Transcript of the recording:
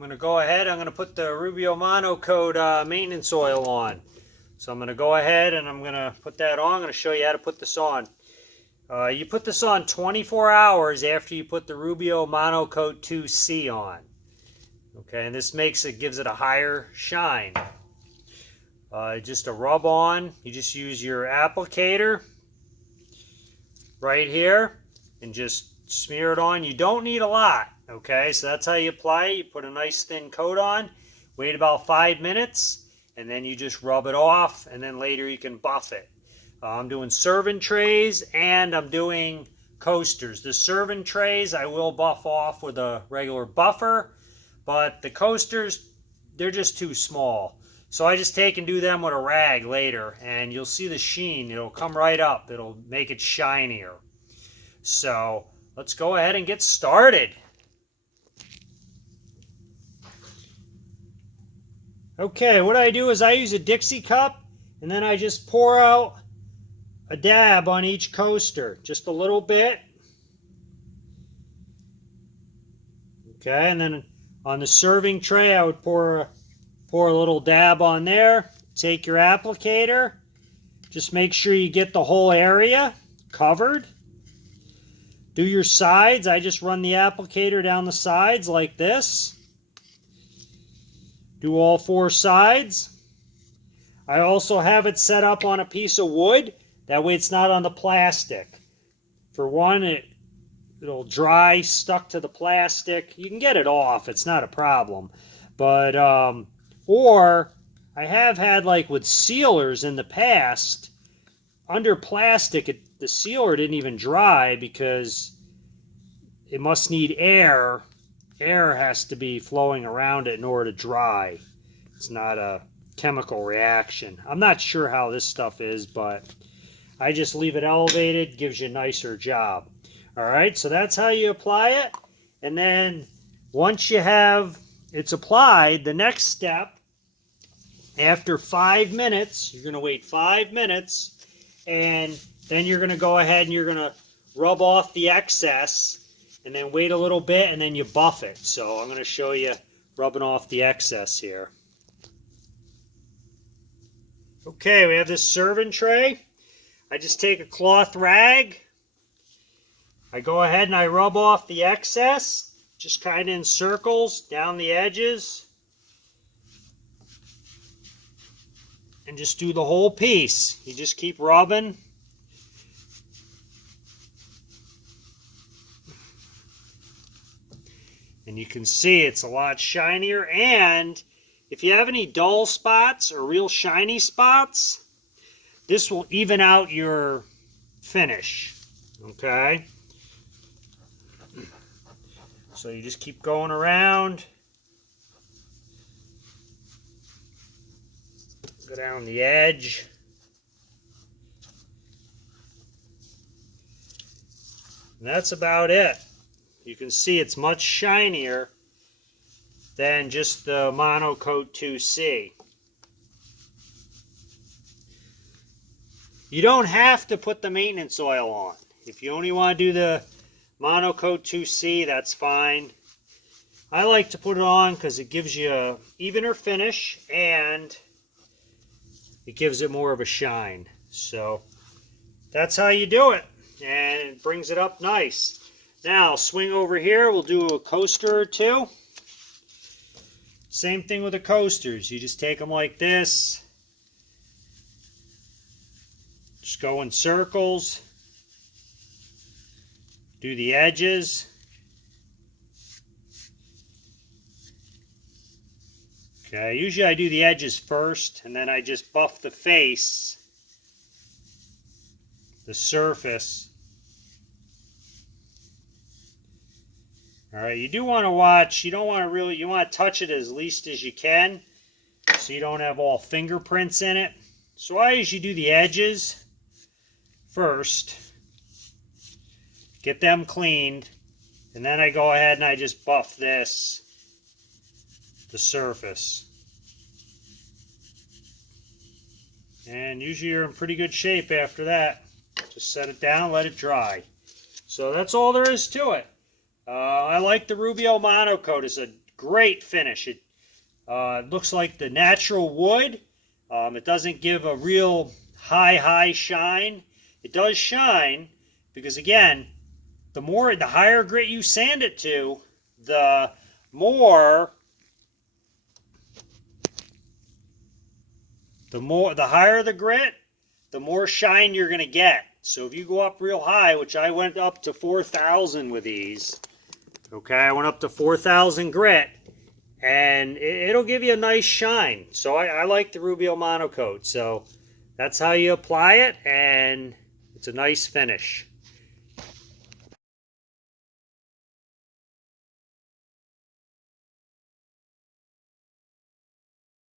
going to go ahead. I'm going to put the Rubio Monocoat Maintenance Oil on. So I'm going to go ahead and I'm going to put that on. I'm going to show you how to put this on. You put this on 24 hours after you put the Rubio Monocoat 2C on. Okay, and this gives it a higher shine. Just a rub on. You just use your applicator right here and just smear it on. You don't need a lot. Okay, so that's how you apply it. You put a nice thin coat on, wait about 5 minutes, and then you just rub it off, and then later you can buff it. I'm doing serving trays and I'm doing coasters. The serving trays I will buff off with a regular buffer, but the coasters, they're just too small. So I just take and do them with a rag later, and you'll see the sheen. It'll come right up. It'll make it shinier. So let's go ahead and get started. Okay, what I do is I use a Dixie cup, and then I just pour out a dab on each coaster, just a little bit. Okay, and then on the serving tray, I would pour a little dab on there. Take your applicator, just make sure you get the whole area covered. Do your sides. I just run the applicator down the sides like this. Do all 4 sides. I also have it set up on a piece of wood. That way it's not on the plastic. For one, it'll dry stuck to the plastic. You can get it off. It's not a problem. But, or I have had, like with sealers in the past, under plastic, the sealer didn't even dry because it must need air. Air has to be flowing around it in order to dry. It's not a chemical reaction. I'm not sure how this stuff is, but I just leave it elevated, gives you a nicer job. Alright, so that's how you apply it. And then once you have it's applied, the next step, after 5 minutes, you're going to wait 5 minutes, and then you're going to go ahead and you're going to rub off the excess, and then wait a little bit, and then you buff it. So I'm going to show you rubbing off the excess here. Okay, we have this serving tray. I just take a cloth rag. I go ahead and I rub off the excess, just kind of in circles down the edges. And just do the whole piece. You just keep rubbing. And you can see it's a lot shinier. And if you have any dull spots or real shiny spots, this will even out your finish. Okay? So you just keep going around. Go down the edge. And that's about it. You can see it's much shinier than just the Monocoat 2C. You don't have to put the maintenance oil on. If you only want to do the Monocoat 2C, that's fine. I like to put it on because it gives you an evener finish and it gives it more of a shine. So that's how you do it, and it brings it up nice. Now swing over here, we'll do a coaster or two. Same thing with the coasters. You just take them like this. Just go in circles. Do the edges. Okay, usually I do the edges first, and then I just buff the face, the surface. Alright, you do want to watch, you don't want to really, you want to touch it as least as you can, so you don't have all fingerprints in it. So I usually do the edges first, get them cleaned, and then I go ahead and I just buff this, the surface. And usually you're in pretty good shape after that. Just set it down, let it dry. So that's all there is to it. I like the Rubio Monocoat. It's a great finish. It looks like the natural wood. It doesn't give a real high shine. It does shine because, again, the higher grit you sand it to, the higher the grit, the more shine you're going to get. So if you go up real high, which I went up to 4,000 with these, okay, I went up to 4,000 grit, and it'll give you a nice shine. So I like the Rubio Monocoat. So that's how you apply it, and it's a nice finish.